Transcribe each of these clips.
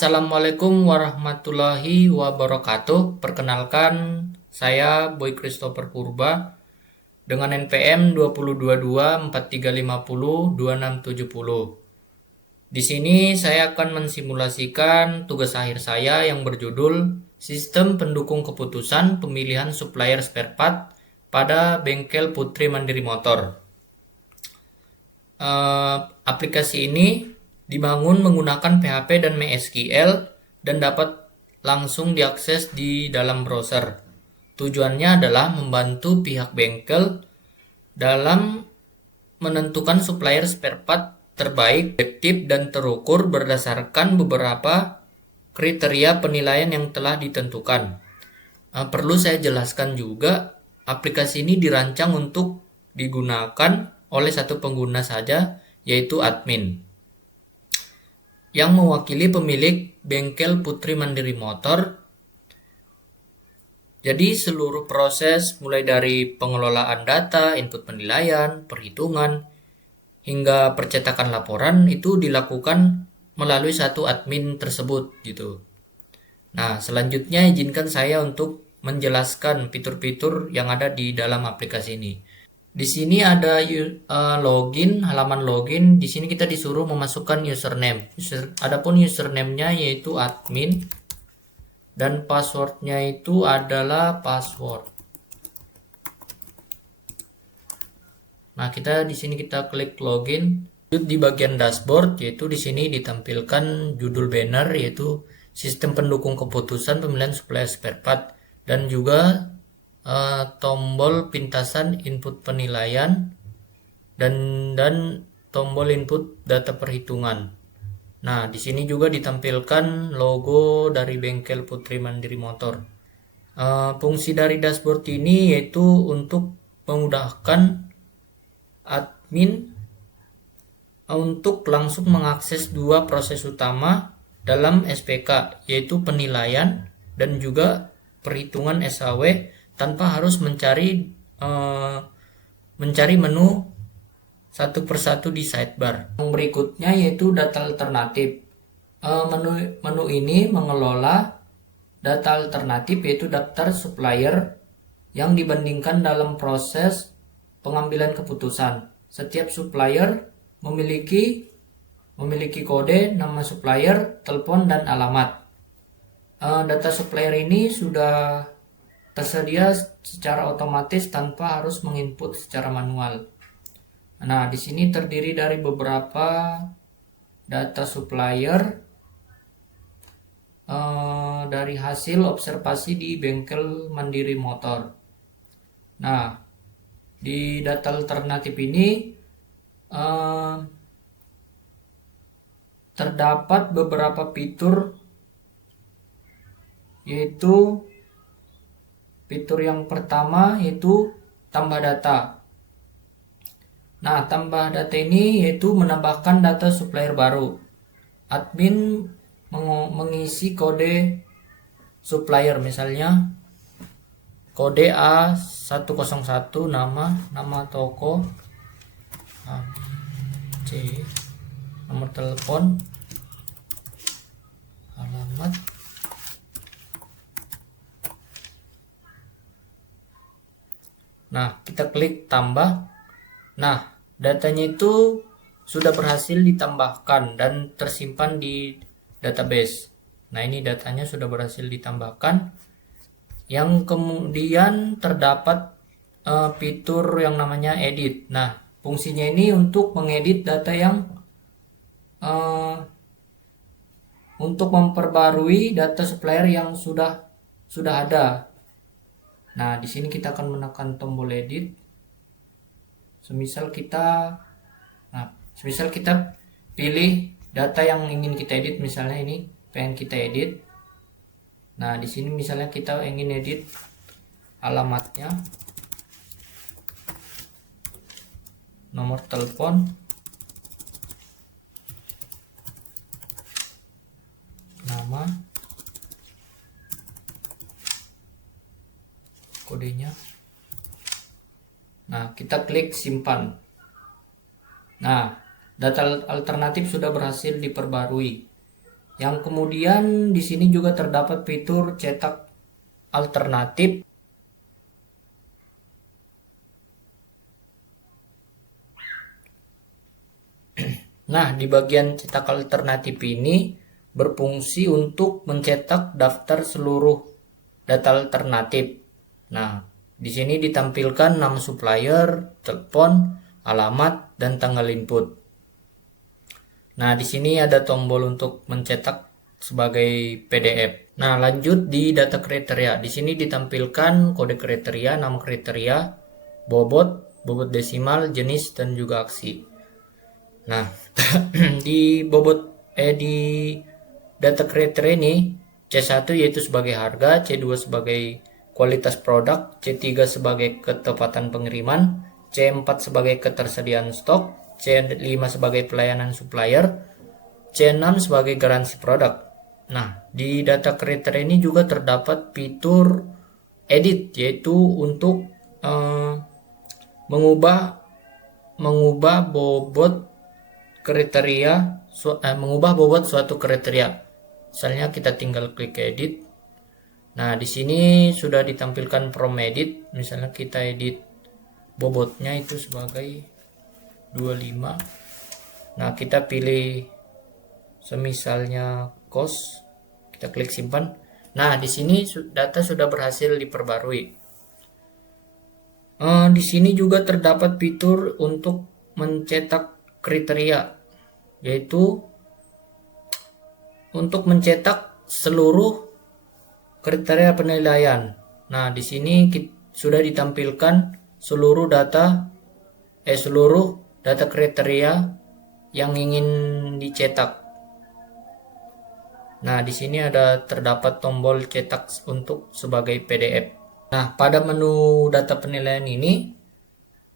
Assalamualaikum warahmatullahi wabarakatuh. Perkenalkan, saya Boy Christopher Purba dengan NPM 2022 4350 2670. Di sini saya akan mensimulasikan tugas akhir saya yang berjudul Sistem Pendukung Keputusan Pemilihan Supplier Spare Part pada Bengkel Putri Mandiri Motor. Aplikasi ini dibangun menggunakan PHP dan MySQL dan dapat langsung diakses di dalam browser. Tujuannya adalah membantu pihak bengkel dalam menentukan supplier spare part terbaik, efektif, dan terukur berdasarkan beberapa kriteria penilaian yang telah ditentukan. Perlu saya jelaskan juga, aplikasi ini dirancang untuk digunakan oleh satu pengguna saja, yaitu admin, yang mewakili pemilik bengkel Putri Mandiri Motor. Jadi seluruh proses mulai dari pengelolaan data, input penilaian, perhitungan, hingga percetakan laporan itu dilakukan melalui satu admin tersebut gitu. Nah, selanjutnya izinkan saya untuk menjelaskan fitur-fitur yang ada di dalam aplikasi ini. Di sini ada login, halaman login. Di sini kita disuruh memasukkan username. Adapun username-nya yaitu admin dan passwordnya itu adalah password. Nah, di sini kita klik login. Di bagian dashboard, yaitu di sini ditampilkan judul banner yaitu Sistem Pendukung Keputusan Pemilihan Supplier Spare Part, dan juga tombol pintasan input penilaian dan tombol input data perhitungan. Nah, di sini juga ditampilkan logo dari bengkel Putri Mandiri Motor. Fungsi dari dashboard ini yaitu untuk memudahkan admin untuk langsung mengakses dua proses utama dalam SPK, yaitu penilaian dan juga perhitungan SAW, tanpa harus mencari menu satu persatu di sidebar. Yang berikutnya yaitu data alternatif. Menu ini mengelola data alternatif, yaitu daftar supplier yang dibandingkan dalam proses pengambilan keputusan. Setiap supplier memiliki kode, nama supplier, telepon, dan alamat. Data supplier ini sudah tersedia secara otomatis tanpa harus menginput secara manual. Nah, di sini terdiri dari beberapa data supplier dari hasil observasi di bengkel Mandiri Motor. Nah, di data alternatif ini terdapat beberapa fitur, yaitu fitur yang pertama yaitu tambah data. Nah, tambah data ini yaitu menambahkan data supplier baru. Admin mengisi kode supplier, misalnya kode A101, nama toko, C, nomor telepon, alamat. Nah, kita klik tambah. Nah, datanya itu sudah berhasil ditambahkan dan tersimpan di database. Nah, ini datanya sudah berhasil ditambahkan. Yang kemudian terdapat fitur yang namanya edit. Nah, fungsinya ini untuk mengedit data yang untuk memperbarui data supplier yang sudah ada. Nah, di sini kita akan menekan tombol edit. Semisal kita pilih data yang ingin kita edit, misalnya ini pengen kita edit. Nah, di sini misalnya kita ingin edit alamatnya, nomor telepon, nama, kodenya. Nah, kita klik simpan. Nah, data alternatif sudah berhasil diperbarui. Yang kemudian di sini juga terdapat fitur cetak alternatif. Nah, di bagian cetak alternatif ini berfungsi untuk mencetak daftar seluruh data alternatif. Nah, di sini ditampilkan nama supplier, telepon, alamat, dan tanggal input. Nah, di sini ada tombol untuk mencetak sebagai PDF. Nah, lanjut di data kriteria. Di sini ditampilkan kode kriteria, nama kriteria, bobot, bobot desimal, jenis, dan juga aksi. Nah, di di data kriteria ini C1 yaitu sebagai harga, C2 sebagai kualitas produk, C3 sebagai ketepatan pengiriman, C4 sebagai ketersediaan stok, C5 sebagai pelayanan supplier, C6 sebagai garansi produk. Nah, di data kriteria ini juga terdapat fitur edit, yaitu untuk mengubah bobot kriteria, mengubah bobot suatu kriteria. Misalnya kita tinggal klik edit. Nah, di sini sudah ditampilkan from edit. Misalnya kita edit bobotnya itu sebagai 25. Nah, kita pilih semisalnya cost. Kita klik simpan. Nah, di sini data sudah berhasil diperbarui. Di sini juga terdapat fitur untuk mencetak kriteria, yaitu untuk mencetak seluruh kriteria penilaian. Nah, di sini sudah ditampilkan seluruh data kriteria yang ingin dicetak. Nah, di sini terdapat tombol cetak untuk sebagai PDF. Nah, pada menu data penilaian ini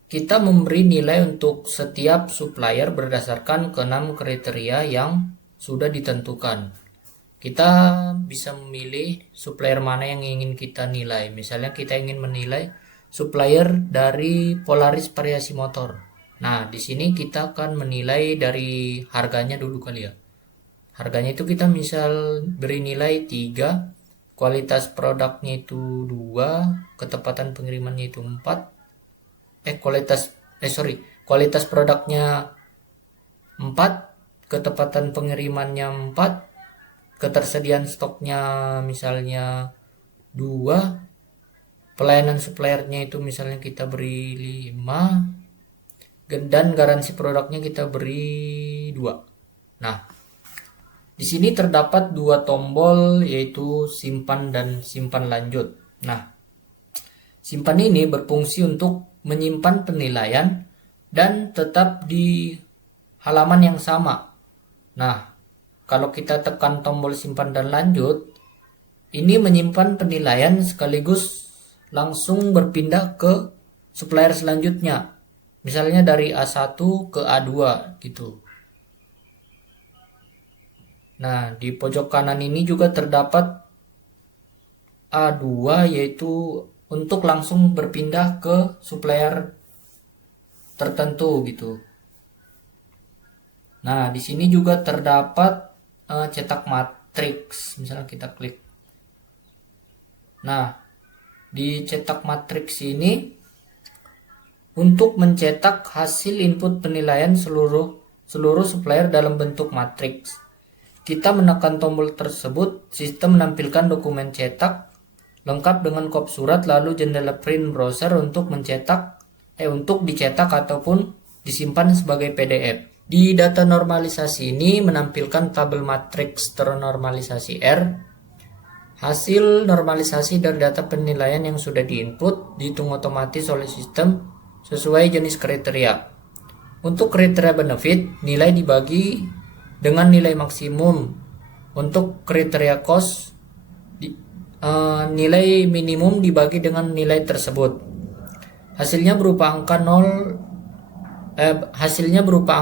kita memberi nilai untuk setiap supplier berdasarkan ke-6 kriteria yang sudah ditentukan. Kita bisa memilih supplier mana yang ingin kita nilai. Misalnya kita ingin menilai supplier dari Polaris variasi motor. Nah, di sini kita akan menilai dari harganya dulu kali ya. Harganya itu kita misal beri nilai 3, kualitas produknya itu 2, ketepatan pengirimannya itu 4. Kualitas produknya 4, ketepatan pengirimannya 4, ketersediaan stoknya misalnya 2, pelayanan suppliernya itu misalnya kita beri 5, dan garansi produknya kita beri 2. Nah, di sini terdapat 2 tombol, yaitu simpan dan simpan lanjut. Nah, simpan ini berfungsi untuk menyimpan penilaian dan tetap di halaman yang sama. Nah, kalau kita tekan tombol simpan dan lanjut, ini menyimpan penilaian sekaligus langsung berpindah ke supplier selanjutnya. Misalnya dari A1 ke A2 gitu. Nah, di pojok kanan ini juga terdapat A2, yaitu untuk langsung berpindah ke supplier tertentu gitu. Nah, di sini juga terdapat cetak matriks. Misalnya kita klik. Nah, di cetak matriks ini untuk mencetak hasil input penilaian seluruh supplier dalam bentuk matriks. Kita menekan tombol tersebut, sistem menampilkan dokumen cetak lengkap dengan kop surat, lalu jendela print browser untuk dicetak ataupun disimpan sebagai PDF. Di data normalisasi ini menampilkan tabel matriks ternormalisasi R. Hasil normalisasi dari data penilaian yang sudah diinput dihitung otomatis oleh sistem sesuai jenis kriteria. Untuk kriteria benefit, nilai dibagi dengan nilai maksimum. Untuk kriteria cost, nilai minimum dibagi dengan nilai tersebut. Hasilnya berupa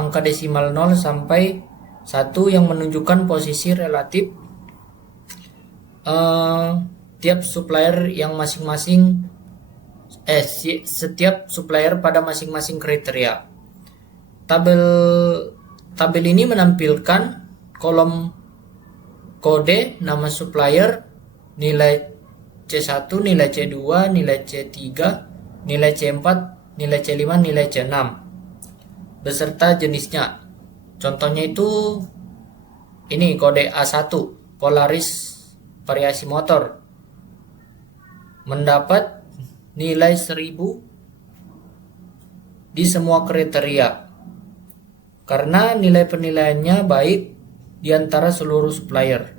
angka desimal 0 sampai 1 yang menunjukkan posisi relatif tiap supplier yang setiap supplier pada masing-masing kriteria. Tabel ini menampilkan kolom kode, nama supplier, nilai C1, nilai C2, nilai C3, nilai C4, nilai C5, nilai C6, beserta jenisnya. Contohnya itu ini kode A1, Polaris variasi motor, mendapat nilai 1000 di semua kriteria karena nilai penilaiannya baik di antara seluruh supplier.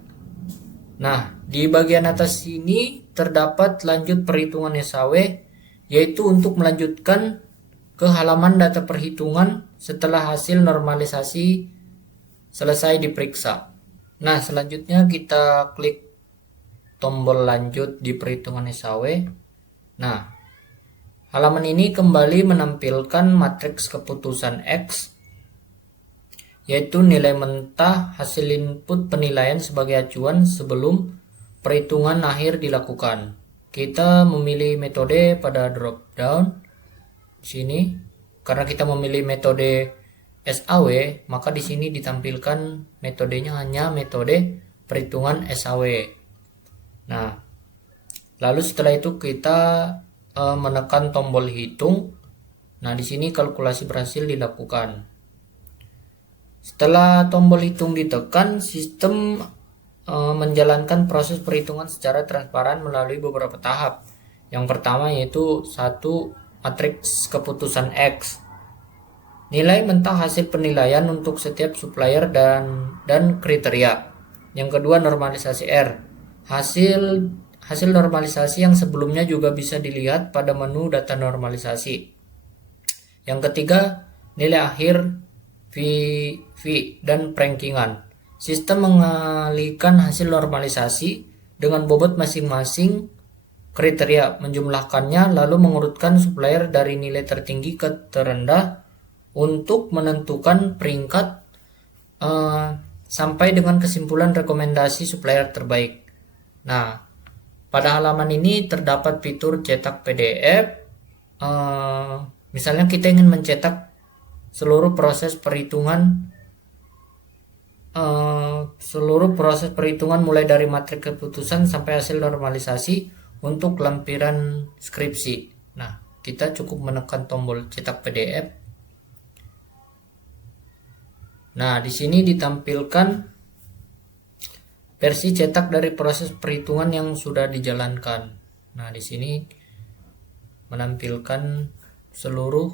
Nah, di bagian atas ini terdapat lanjut perhitungan SAW, yaitu untuk melanjutkan ke halaman data perhitungan setelah hasil normalisasi selesai diperiksa. Nah, selanjutnya kita klik tombol lanjut di perhitungan SAW. Nah, halaman ini kembali menampilkan matriks keputusan X, yaitu nilai mentah hasil input penilaian sebagai acuan sebelum perhitungan akhir dilakukan. Kita memilih metode pada drop down sini. Karena kita memilih metode SAW, maka di sini ditampilkan metodenya hanya metode perhitungan SAW. Nah, lalu setelah itu kita menekan tombol hitung. Nah, di sini kalkulasi berhasil dilakukan. Setelah tombol hitung ditekan, sistem menjalankan proses perhitungan secara transparan melalui beberapa tahap. Yang pertama yaitu 1. Matriks keputusan X, nilai mentah hasil penilaian untuk setiap supplier dan kriteria. Yang kedua, normalisasi R, hasil normalisasi yang sebelumnya juga bisa dilihat pada menu data normalisasi. Yang ketiga, nilai akhir V dan rankingan. Sistem mengalihkan hasil normalisasi dengan bobot masing-masing kriteria, menjumlahkannya lalu mengurutkan supplier dari nilai tertinggi ke terendah untuk menentukan peringkat sampai dengan kesimpulan rekomendasi supplier terbaik. Nah, pada halaman ini terdapat fitur cetak PDF. Misalnya kita ingin mencetak seluruh proses perhitungan mulai dari matriks keputusan sampai hasil normalisasi untuk lampiran skripsi. Nah, kita cukup menekan tombol cetak PDF. Nah, di sini ditampilkan versi cetak dari proses perhitungan yang sudah dijalankan. Nah, di sini menampilkan seluruh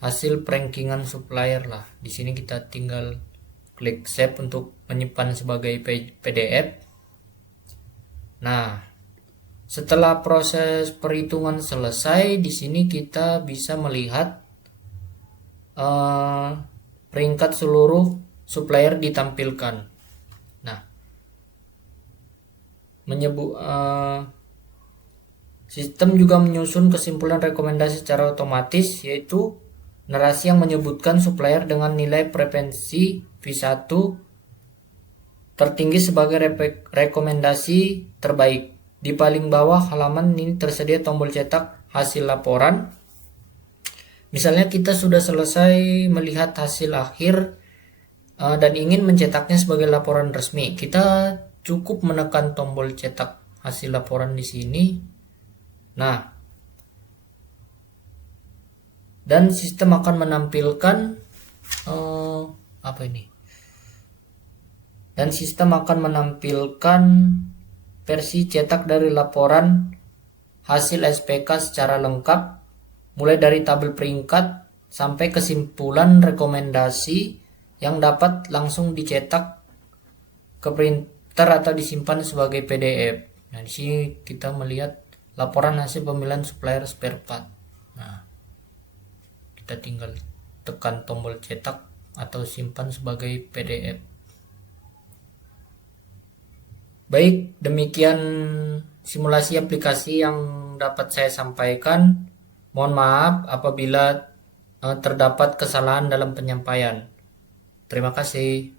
hasil rankingan supplier lah. Di sini kita tinggal klik save untuk menyimpan sebagai PDF. Nah, setelah proses perhitungan selesai, di sini kita bisa melihat peringkat seluruh supplier ditampilkan. Nah, sistem juga menyusun kesimpulan rekomendasi secara otomatis, yaitu narasi yang menyebutkan supplier dengan nilai preferensi V1 tertinggi sebagai rekomendasi terbaik. Di paling bawah halaman ini tersedia tombol cetak hasil laporan. Misalnya kita sudah selesai melihat hasil akhir dan ingin mencetaknya sebagai laporan resmi. Kita cukup menekan tombol cetak hasil laporan di sini. Nah, dan sistem akan menampilkan Dan sistem akan menampilkan versi cetak dari laporan hasil SPK secara lengkap, mulai dari tabel peringkat sampai kesimpulan rekomendasi yang dapat langsung dicetak ke printer atau disimpan sebagai PDF. Nah, di sini kita melihat laporan hasil pemilihan supplier spare part. Nah, kita tinggal tekan tombol cetak atau simpan sebagai PDF. Baik, demikian simulasi aplikasi yang dapat saya sampaikan. Mohon maaf apabila terdapat kesalahan dalam penyampaian. Terima kasih.